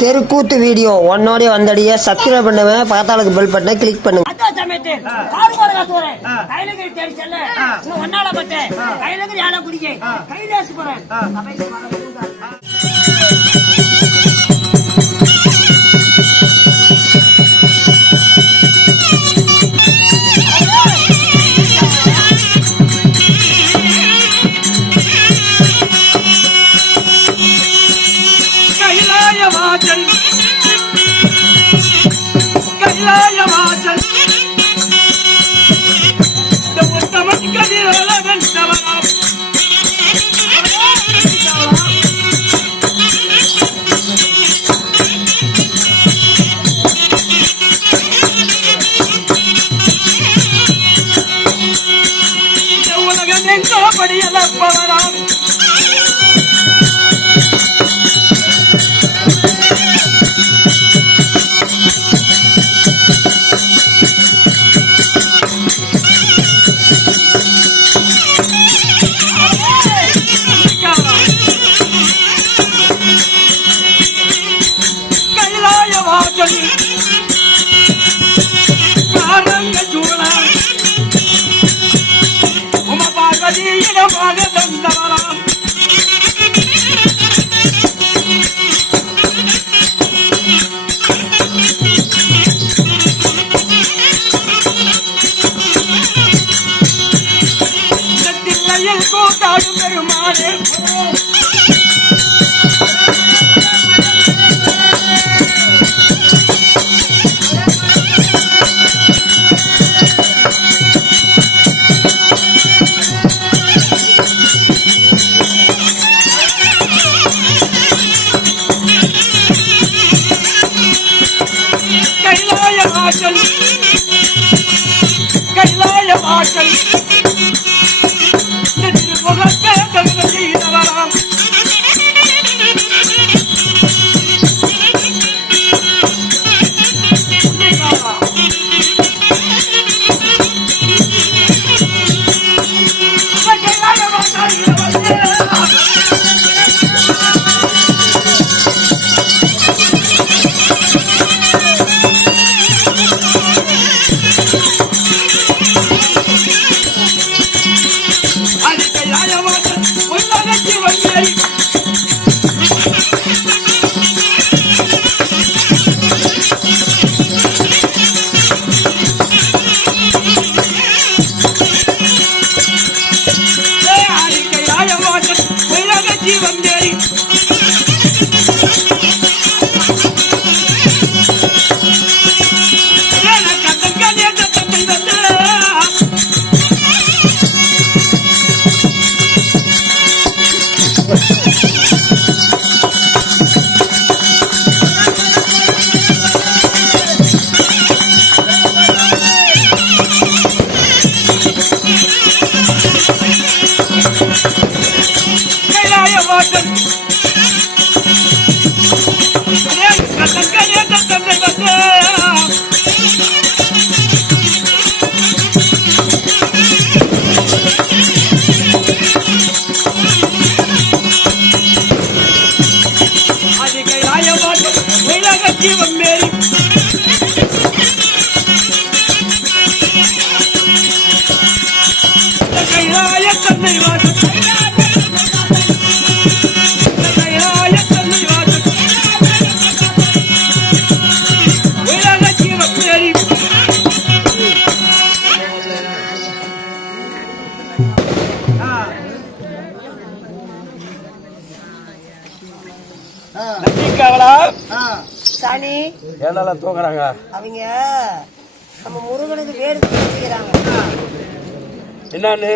தெருக்கூத்து வீடியோ உன்னோடய வந்தடிய சப்ஸ்கிரைப் பண்ணுவேன், பக்கத்தாளுக்கு பெல் பட்டனை கிளிக் பண்ணுங்க. சாணி என்னால தூங்குறாங்க அவங்க நம்ம முருகனுக்கு வேறு செய்யறாங்க. என்னன்னு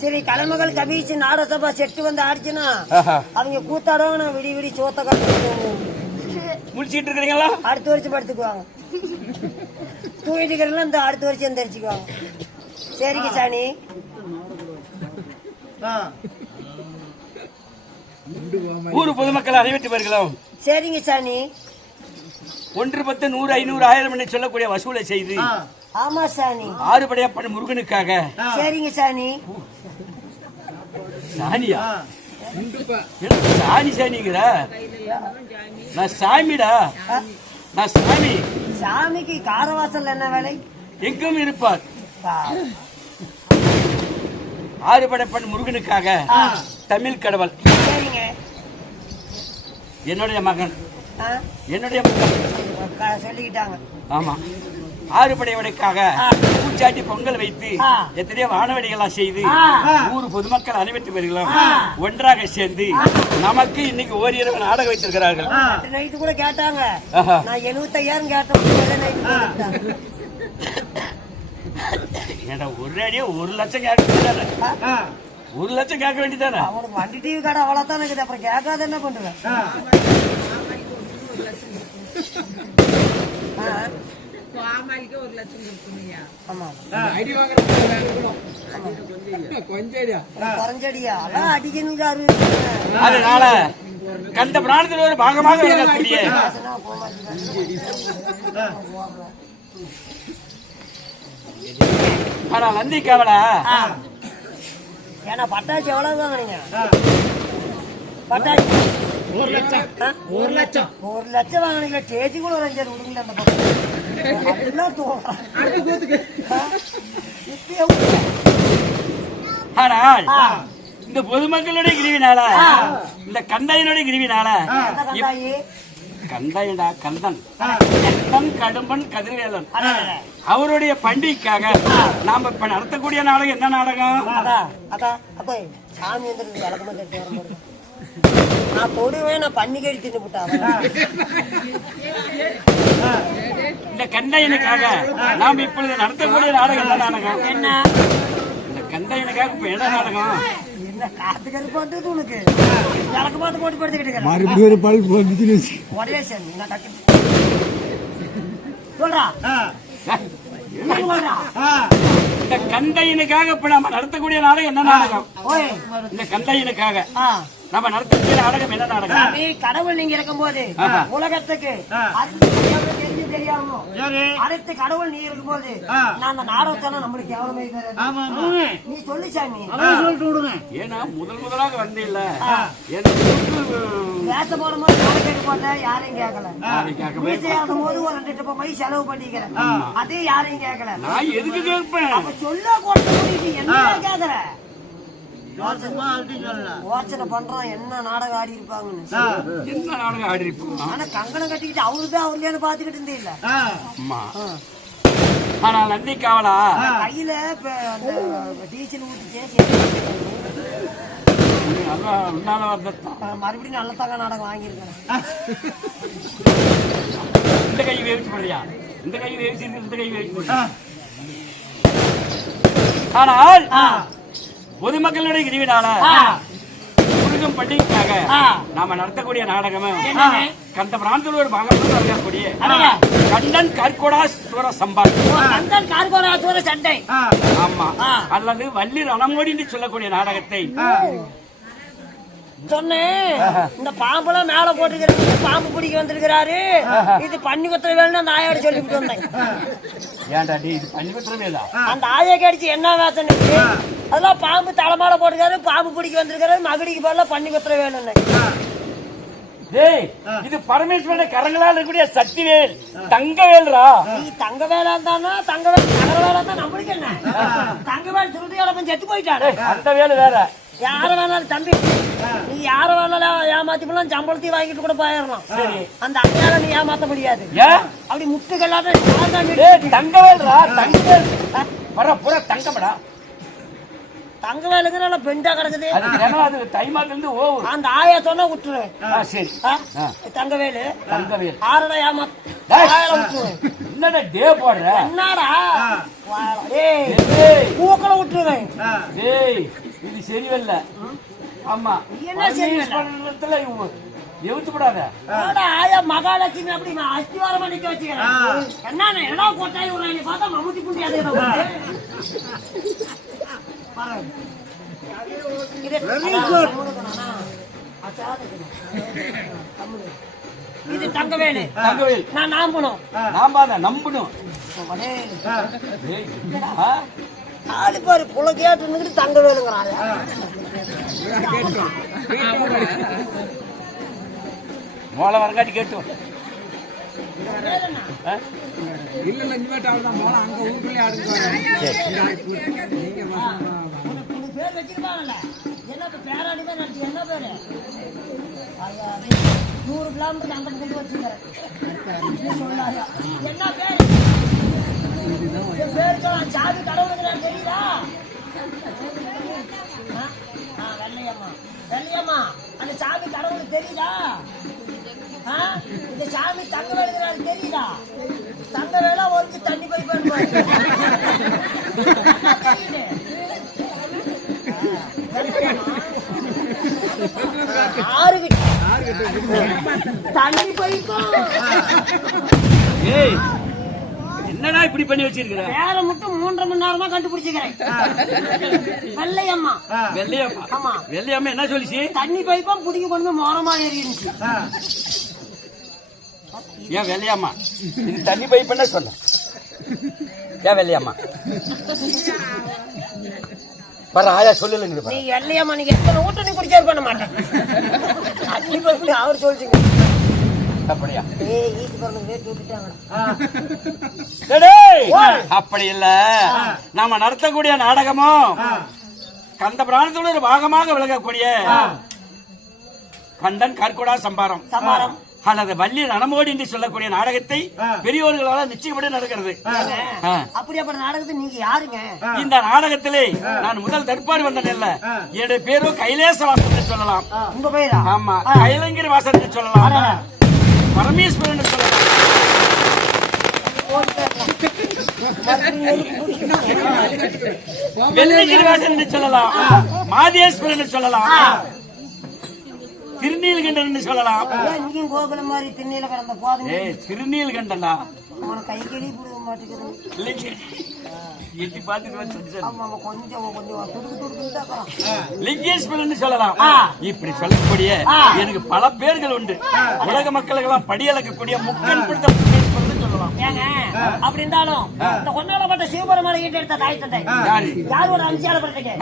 சரி கலைமகள் கபீச்சு நாடசபா செட்டு வந்து ஆடிச்சுன்னா அவங்க கூத்தாடவங்க நான் விடி விடி சோத்த காட்டு முடிச்சிட்டு இருக்கிறீங்களா? அடுத்த வருஷம் படுத்துக்குவாங்க. தூங்கிட்டு இருக்கிறதுல இந்த அடுத்த வருஷம் எந்திரிச்சுக்குவாங்க. சரிங்க சாணி. ஊரு பொதுமக்கள் அறிவித்து வருகிறோம். சரிங்க சாணி. 1 10 100 500 1000 என்று சொல்லக்கூடிய வசூலை செய்து ஆமா சாணி 6 படையப்பன் முருகனுக்காக. சரிங்க சாணி. சாணியா? எனக்கு சாணி சாணிங்கிற? நான் சாமிடா, நான் சாமி. சாமிக்கு காரவாசல் என்ன வேலை? எங்கும் இருப்பார். ஆறுபடைப்பன் முருகனுக்காக தமிழ் கடவுள் சரிங்க. என்னுடைய மகன், ஆ, என்னுடைய மகன் சொல்லிக்கிட்டாங்க. ஆமா, ஆறுபடை வடைக்காக பூச்சாட்டி பொங்கல் வைத்து எத்தனையோ வானவடிகள்லாம் செய்து ஊர் பொதுமக்கள் அனைவரும் வருகிறோம் ஒன்றாக சேர்ந்து நமக்கு இன்னைக்கு ஓரிரவு நாடகம் வைத்திருக்கிறார்கள். நைட்டு கூட கேட்டாங்க. ஆஹா. நான் 75,000 கேட்டேன். ஏன்டா ஒரு அடியே 1,00,000 கேட்க வேண்டியதானே? 1,00,000 கேட்க வேண்டியதானே? அவனுக்கு வண்டி டிவி கடை அவ்வளவுதான் இருக்குது. அப்புறம் கேட்காத என்ன பண்ணுவேன்? ஆமா, குறைஞ்சடியா அதான் அடிக்கணுங்காரு. அதனால கண்ட பிராணத்தில் ஒரு பாகமாக விளங்கக்கூடிய ஆனா நந்தி கவலை. ஏன்னா பட்டாசு எவ்வளவு வாங்கினீங்க? பட்டாசு 1,00,000 வாங்கினீங்க. தேதி கூட ஒரு 5 விடுங்கள. அந்த பக்கம் எல்லாம் ஆனால் இந்த பொதுமக்களுடைய கிருவினால, இந்த கந்தையனுடைய கிருவினால, கந்தையடா கந்தன், கந்தன் கடும்பன் கதிர்வேலன் அவருடைய பண்டிகைக்காக நாம இப்ப நடத்தக்கூடிய நாடகம் என்ன நாடகம்? சாமி வந்து வழக்கமா நான் தொடுவேன். நான் பன்னிக்கை தின்னு விட்டான். இந்த கந்தையனுக்காக நாம் இப்பொழுது நடத்தக்கூடிய நாடகம் என்ன நாடகம்? என்ன இந்த கந்தையனுக்காக இப்ப என்ன நாடகம்? என்ன காத்து கருப்பாட்டு உனக்கு விளக்கு பார்த்து போட்டு படுத்துக்கிட்டு மறுபடியும் ஒரு பல் போட்டு ஒரே சாமி நான் கட்டி சொல்றா. இந்த கந்தையனுக்காக இப்ப நம்ம நடத்தக்கூடிய நாடகம் என்ன நாடகம்? இந்த கந்தையனுக்காக நம்ம நடத்தக்கூடிய நாடகம் என்ன நாடகம்? கடவுள் நீங்க இருக்கும் போது உலகத்துக்கு தெரிஞ்சு தெரியாமோ அடுத்த கடவுள் நீ இருக்கும் போது நான் அந்த நாடகத்தெல்லாம் நம்மளுக்கு எவ்வளவு நீ சொல்லி சாமி சொல்லிட்டு விடுங்க. ஏன்னா முதலாக வந்தே இல்ல வேச போடும் போது கேட்க போட்டேன். யாரையும் கேட்கல. வீட்டையாடும் போது ஒரு 2 லட்சம் ரூபாய் செலவு பண்ணிக்கிறேன். அதே யாரையும் கேட்கல. நான் எதுக்கு கேட்பேன்? அப்ப சொல்ல கொடுத்து என்ன கேக்குற? யோசனை பண்றான் என்ன நாடகம் ஆடி இருப்பாங்கன்னு. என்ன நாடகம் ஆடி இருப்பாங்க? ஆனா கங்கணம் கட்டிக்கிட்டு அவருதான் அவருலன்னு பாத்துக்கிட்டு இருந்தே இல்ல. ஆனா நந்தி காவலா கையில டீசல் ஊத்தி மறுபடியும் நல்ல தாங்க நாடகம் வாங்கியிருக்கேன். இந்த கை வேவிச்சு பண்றியா? இந்த கை வேவிச்சு இந்த கை வேவிச்சு. ஆனால் பொதுமக்களுடைய கிருவினால முருகன் பண்டிகைக்காக நாம நடத்தக்கூடிய நாடகம் கண்ட பிராந்தத்தில் ஒரு பாகக்கூடிய கண்டன் கற்கோடாசுவர சம்பாதி. கண்டன் கற்கோடாசுவர சண்டை. ஆமா, அல்லது வள்ளி ரணமோடி என்று சொல்லக்கூடிய நாடகத்தை சொன்னேன். இந்த பாம்பெல்லாம் மேல போட்டுக்கிறது பாம்பு பிடிக்க வந்திருக்கிறாரு. இது பண்ணி குத்துற வேலை அந்த ஆயாடி சொல்லிவிட்டு வந்தேன். ஏன்டாடி இது பண்ணி குத்துற வேலை? அந்த ஆயா கடிச்சு என்ன வேசம் அதெல்லாம் பாம்பு தலைமால போட்டுக்காரு. பாம்பு பிடிக்க வந்திருக்காரு. மகடிக்கு பதிலா பண்ணி குத்துற வேலை. இது பரமேஸ்வரன் கரங்களால் இருக்கக்கூடிய சக்திவேல் தங்கவேல்ரா. நீ தங்கவேலா இருந்தானா தங்கவேல் தங்கவேலா இருந்தா நம்மளுக்கு என்ன? தங்கவேல் சொல்லிட்டு எல்லாம் செத்து போயிட்டாரு. அந்த வேலை வேற. யார வேணாலும் தம்பி நீ யார வேணாலும் ஏமாத்தி போலாம். சம்பளத்தையும் வாங்கிட்டு கூட போயிடலாம். அந்த அக்கையால நீ ஏமாத்த முடியாது. அப்படி முட்டுகள்லாம் தங்கவேல்ரா. தங்கவேல் வர பூரா தங்கமடா. தங்கவேலுக்கு நல்லா பெண்டா கிடக்குது. அது தைமாத்திலிருந்து ஓவர். அந்த ஆயா சொன்னா விட்டுருவேன். சரி தங்கவேலு தங்கவேல் ஆரடா ஏமாத்த விட்டுருவேன். என்னடா டே போடுற? என்னடா பூக்களை விட்டுருவேன். இது சரிவல்ல. ஆமா என்ன சரி எவுத்துப்படாத. ஆயா மகாலட்சுமி அப்படி அஸ்திவாரமா நிக்க வச்சுக்கிறேன். என்ன கொட்டாய் விடுறாங்க பார்த்தா மம்முட்டி புண்டியாது. இது தங்கவேலு. தங்கவேல் நான் நம்பணும். நம்பணும். ஆளு பாரு புள்ள கேட்டு தங்கவேலுங்கிறாங்க. மோளை வரங்காட்டி கேட்டோம். பேர் வச்சிருப்பாங்கல்ல, என்ன பேராடிமே நினைச்சு என்ன பேரு? 100 கிலோமீட்டர் அந்த கொண்டு வச்சுக்கிறேன். என்ன பேரு? என் பேரு சொல்லலாம். சாவி கடவுளுக்கு நான் தெரியுதா? வெள்ளையம்மா, வெள்ளையம்மா, அந்த சாமி கடவுளுக்கு தெரியுதா? இந்த சாமி தங்க வேலைக்கு தெரியுதா? தங்க வேலை ஒரு தண்ணி போய் தெரியுது. தண்ணி போய்க்கும். என்னடா இப்படி பண்ணி வச்சிருக்கிற? வேற மட்டும் 3.5 மணி நேரமா கண்டுபிடிச்சுக்கிறேன். வெள்ளையம்மா, வெள்ளையம்மா. ஆமா, வெள்ளையம்மா என்ன சொல்லிச்சு? தண்ணி பைப்பா புடிக்க கொண்டு மோரமா ஏறிடுச்சு. ஏன் வெள்ளையம்மா இது தண்ணி பைப் என்ன சொன்ன? ஏன் வெள்ளையம்மா வர ஆயா சொல்லலுங்க. நீ வெள்ளையம்மா நீங்க எத்தனை ஊட்ட நீ குடிச்சாரு பண்ண மாட்டேன். தண்ணி பைப்பு அவர் சொல்லிச்சுங்க. அப்படியா? ஈட்டு பிறந்து ரேட் விட்டுட்டாங்க. அப்படி இல்ல, நாம நடத்தக்கூடிய நாடகமும் கந்த பிராணத்தோட ஒரு பாகமாக விளங்கக்கூடிய கண்டன் கற்கொடா சம்பாரம் அல்லது வள்ளி நனமோடி என்று சொல்லக்கூடிய நாடகத்தை பெரியோர்களால் நிச்சயப்படி நடக்கிறது. அப்படியாப்பட்ட நாடகத்தை நீங்க யாருங்க? இந்த நாடகத்திலே நான் முதல் தற்பாடு வந்தேன் இல்ல, என்னுடைய பேரோ கைலேச வாசன் என்று சொல்லலாம். உங்க பேரா? ஆமா, கைலங்கிரி வாசன் என்று சொல்லலாம், பரமேஸ்வரன் என்று சொல்லலாம், வெள்ளிகிரி வாசன் என்று சொல்லலாம், மாதேஸ்வரன் என்று சொல்லலாம், திருநீல்கண்டன் என்று சொல்லலாம். இங்கேயும் கோகுலம் மாதிரி திருநீல கடந்த போதும். திருநீல்கண்டனா கை கெளி புடுங்க மாட்டேங்குது. எட்டி பார்த்துட்டு கொஞ்சம் லிங்கேஸ்வரன் சொல்லலாம். இப்படி சொல்லக்கூடிய எனக்கு பல பேர்கள் உண்டு. உலக மக்களுக்கு எல்லாம் படியளக்கக்கூடிய முக்கன் பிடித்த முக்கேஸ்வரன் சொல்லலாம். ஏங்க அப்படி இருந்தாலும் இந்த கொண்டாடப்பட்ட சிவபெருமானை ஈட்டு எடுத்த தாய் தந்தை யார் ஒரு அஞ்சியால படுத்துக்க